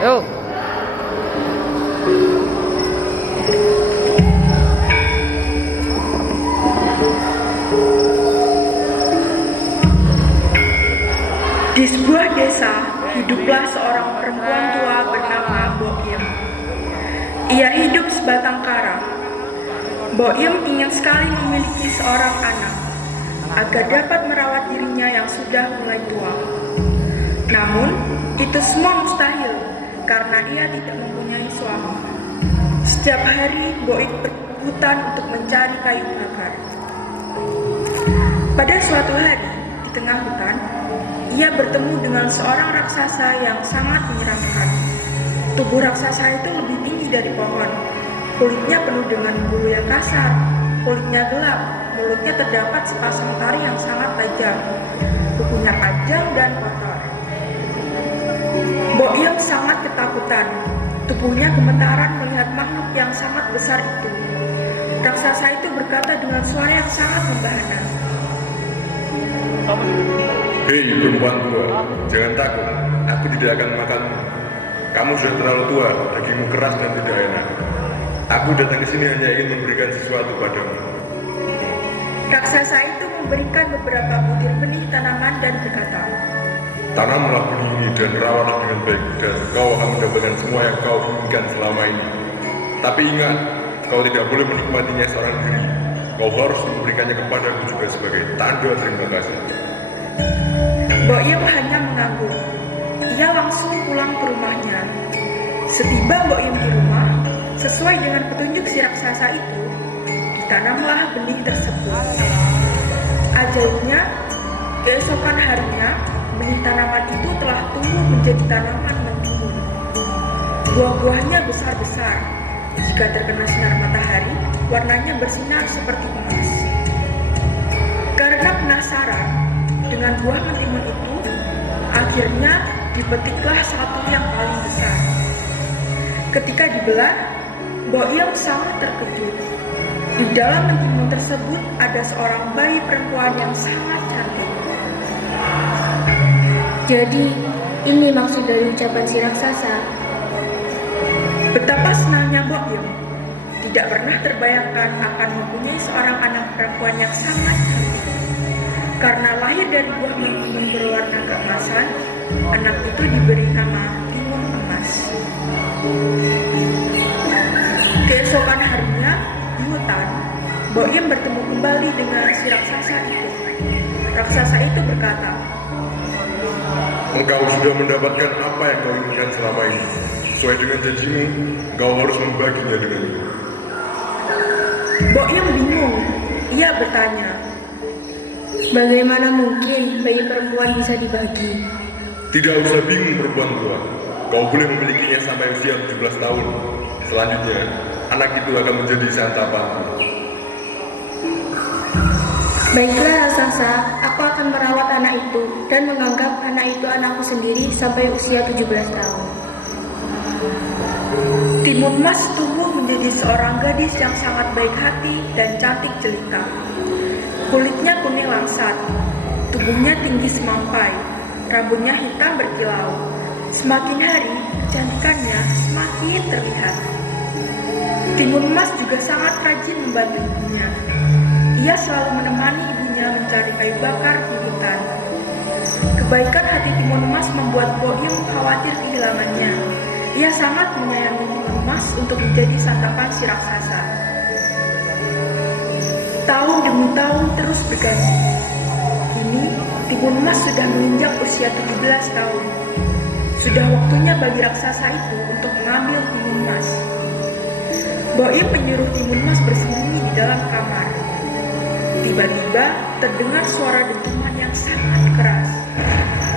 Yuk. Di sebuah desa, hiduplah seorang perempuan tua bernama Boim. Ia hidup sebatang kara. Boim ingin sekali memiliki seorang anak, agar dapat merawat dirinya yang sudah mulai tua. Namun, itu semua mustahil, karena ia tidak mempunyai suami. Setiap hari, Boim berhutan untuk mencari kayu bakar. Pada suatu hari, di tengah hutan, ia bertemu dengan seorang raksasa yang sangat menyeramkan. Tubuh raksasa itu lebih tinggi dari pohon. Kulitnya penuh dengan bulu yang kasar. Kulitnya gelap. Mulutnya terdapat sepasang taring yang sangat tajam. Kukunya panjang dan kotor. Boim sangat ketakutan. Tubuhnya gemetaran melihat makhluk yang sangat besar itu. Raksasa itu berkata dengan suara yang sangat membahana. Hei perempuan tua, jangan takut, aku tidak akan memakanmu. Kamu sudah terlalu tua, dagingmu keras dan tidak enak. Aku datang ke sini hanya ingin memberikan sesuatu padamu. Raksasa itu memberikan beberapa butir benih tanaman dan berkata, Tanamlah benih ini dan rawatlah dengan baik, dan kau akan mendapatkan semua yang kau inginkan selama ini. Tapi ingat, kau tidak boleh menikmatinya seorang diri. Kau harus memberikannya kepadaku juga sebagai tanda terima kasih. Boim hanya mengangguk. Ia langsung pulang ke rumahnya. Setiba Boim di rumah, sesuai dengan petunjuk si raksasa itu, ditanamlah benih tersebut. Ajaibnya, keesokan harinya, benih tanaman itu telah tumbuh menjadi tanaman mentimun. Buah-buahnya besar-besar. Jika terkena sinar matahari, warnanya bersinar seperti emas. Karena penasaran dengan buah mentimun itu, akhirnya dipetiklah satu yang paling besar. Ketika dibelah, Boim sangat terkejut. Di dalam mentimun tersebut ada seorang bayi perempuan yang sangat cantik. Jadi, ini maksud dari ucapan si raksasa. Betapa senangnya Boim. Tidak pernah terbayangkan akan mempunyai seorang anak perempuan yang sangat cantik. Karena lahir dari buah mentimun berwarna keemasan, anak itu diberi nama Timun Emas. Keesokan harinya, di hutan, Boim bertemu kembali dengan si raksasa itu. Raksasa itu berkata, Engkau sudah mendapatkan apa yang kau inginkan selama ini. Sesuai dengan janjimu, kau harus membaginya denganku. Boim bingung. Ia bertanya, Bagaimana mungkin bayi perempuan bisa dibagi? Tidak usah bingung perempuan tua. Kau boleh memilikinya sampai usia 17 tahun. Selanjutnya, anak itu akan menjadi santapanmu. Baiklah raksasa, aku akan merawat anak itu dan menganggap anak itu anakku sendiri sampai usia 17 tahun. Timun Emas tumbuh menjadi seorang gadis yang sangat baik hati dan cantik jelita. Kulitnya kuning langsat, tubuhnya tinggi semampai, rambutnya hitam berkilau. Semakin hari, kecantikannya semakin terlihat. Timun Emas juga sangat rajin membantu ibunya. Ia selalu menemani ibunya mencari kayu bakar di hutan. Kebaikan hati Timun Emas membuat Boim khawatir kehilangannya. Ia sangat menyayangi Timun Emas untuk menjadi santapan si raksasa. Tahun demi tahun terus berganti. Kini, Timun Emas sudah menginjak usia 17 tahun. Sudah waktunya bagi raksasa itu untuk mengambil Timun Emas. Boim menyuruh Timun Emas bersembunyi di dalam kamar. Tiba-tiba terdengar suara dentuman yang sangat keras.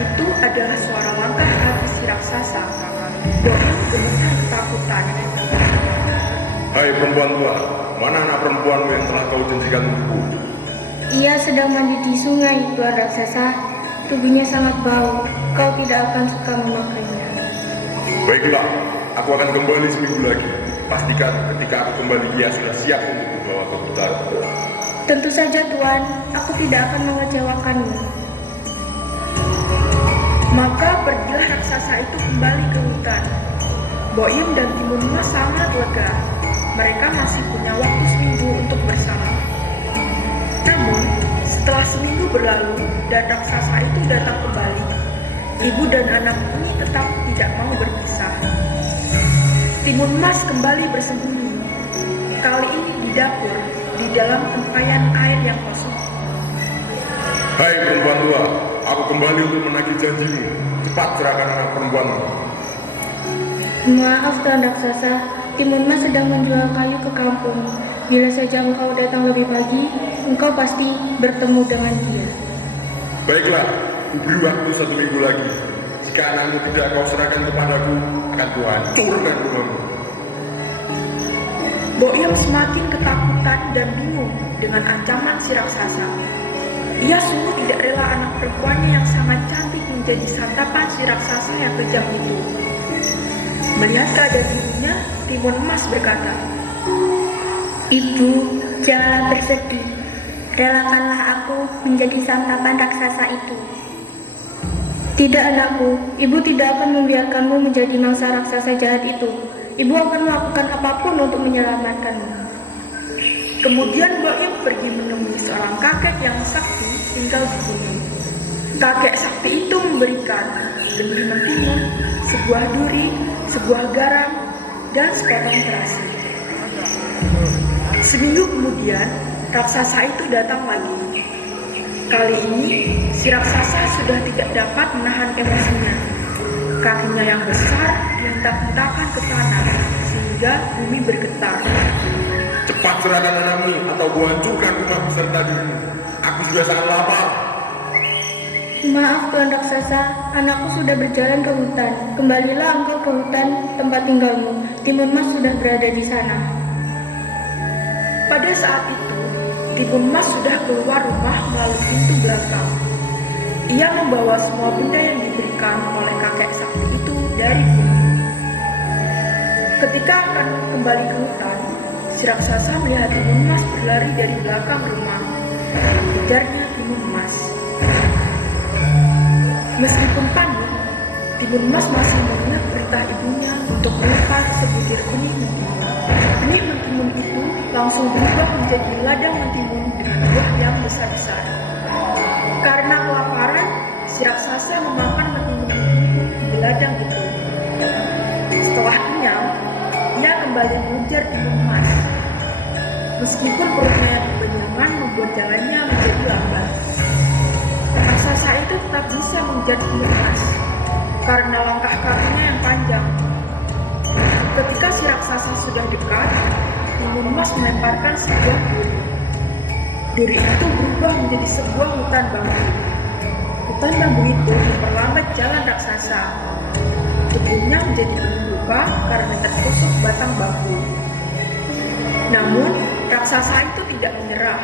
Itu adalah suara langkah kaki si raksasa. Boim gemetar ketakutan. Hai perempuan tua, mana anak perempuanmu yang telah kau janjikan untukku? Ia sedang mandi di sungai, Tuan raksasa. Tubuhnya sangat bau. Kau tidak akan suka memakainya. Baiklah, aku akan kembali seminggu lagi. Pastikan ketika aku kembali ia sudah siap untuk membawa ke hutan. Tentu saja Tuan, aku tidak akan mengecewakanmu. Maka pergilah raksasa itu kembali ke hutan. Boim dan Timun Mas sangat lega. Mereka masih punya waktu seminggu untuk bersama. Namun, setelah seminggu berlalu dan raksasa itu datang kembali, ibu dan anak ini tetap tidak mau berpisah. Timun Mas kembali bersembunyi. Kali ini di dapur, di dalam tempayan air yang kosong. Hai perempuan tua, aku kembali untuk menagih janjimu. Cepat serahkan anak perempuanmu. Maaf Tuan Raksasa, Timun Mas sedang menjual kayu ke kampung. Bila saja engkau datang lebih pagi, engkau pasti bertemu dengan dia. Baiklah, kuberi waktu 1 minggu lagi. Jika anakmu tidak kau serahkan kepadaku, akan kuhancurkan rumahmu. Boim semakin ketakutan dan bingung dengan ancaman si raksasa. Ia sungguh tidak rela anak perempuannya yang sangat cantik menjadi santapan si raksasa yang kejam itu. Melihat keadaan ibunya, Timun Mas berkata, Ibu, janganlah bersedih. Relakanlah aku menjadi santapan raksasa itu. Tidak anakku, ibu tidak akan membiarkanmu menjadi mangsa raksasa jahat itu. Ibu akan melakukan apapun untuk menyelamatkanmu. Kemudian Boim pergi menemui seorang kakek yang sakti tinggal di gunung. Kakek sakti itu memberikan benih mentimun, sebuah duri, sebuah garam, dan sepotong terasi. Seminggu kemudian, raksasa itu datang lagi. Kali ini, si raksasa sudah tidak dapat menahan emosinya. Kakinya yang besar dihentak-hentakan ke tanah, sehingga bumi bergetar. Cepat serahkan anakmu atau kuhancurkan rumah beserta dirimu. Aku sudah sangat lapar. Maaf Tuan Raksasa, anakku sudah berjalan ke hutan. Kembalilah engkau ke hutan tempat tinggalmu. Timun Mas sudah berada di sana. Pada saat itu, Timun Mas sudah keluar rumah melalui pintu belakang. Ia membawa semua benda yang diberikan oleh kakek sakti itu dari bumi. Ketika akan kembali ke hutan, si raksasa melihat Timun Mas berlari dari belakang rumah. Kejarnya Timun Mas. Meskipun panik, Timun Mas masih mengingat perintah ibunya untuk melepas sebutir benih mentimun. Benih mentimun itu langsung berubah menjadi ladang mentimun dengan buah yang besar-besar. Karena kelaparan, si raksasa memakan mentimun di ladang itu. Setelah kenyang, ia kembali mengejar Timun Mas. Meskipun perutnya yang kekenyangan membuat jalannya menjadi lambat, raksasa itu tetap bisa mengejar Timun Mas karena langkah kakinya yang panjang. Ketika si raksasa sudah dekat, Timun Mas melemparkan sebuah duri. Duri itu berubah menjadi sebuah hutan bambu. Hutan bambu itu memperlambat jalan raksasa. Tubuhnya menjadi penuh luka karena tertusuk batang bambu. Namun, raksasa itu tidak menyerah.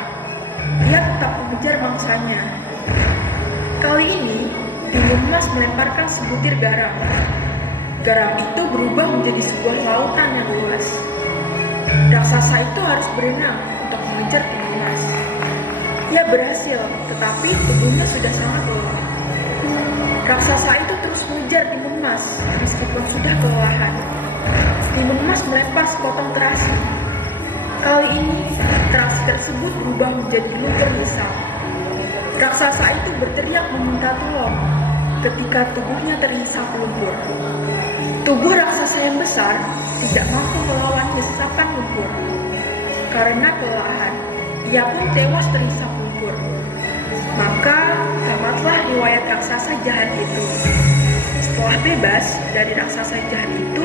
Dia tetap mengejar mangsanya. Kali ini, Timun Mas melemparkan sebutir garam. Garam itu berubah menjadi sebuah lautan yang luas. Raksasa itu harus berenang untuk mengejar Timun Mas. Ia berhasil, tetapi tubuhnya sudah sangat lelah. Raksasa itu terus mengejar Timun Mas, meskipun sudah kelelahan. Timun Mas melempar sepotong terasi. Kali ini, terasi tersebut berubah menjadi lumpur misal. Raksasa itu berteriak meminta tolong ketika tubuhnya terhisap lumpur. Tubuh raksasa yang besar tidak mampu melawan hisapan lumpur. Karena kelelahan, ia pun tewas terhisap lumpur. Maka tamatlah riwayat raksasa jahat itu. Setelah bebas dari raksasa jahat itu,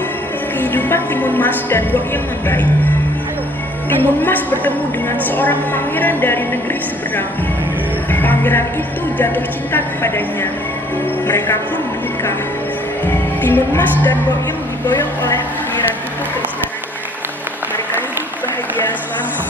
kehidupan Timun Mas dan Boim membaik. Timun Mas bertemu dengan seorang pangeran dari negeri seberang. Pangeran itu jatuh cinta kepadanya. Mereka pun menikah. Timun Mas dan Boim diboyong oleh pangeran itu ke istananya. Mereka hidup bahagia selama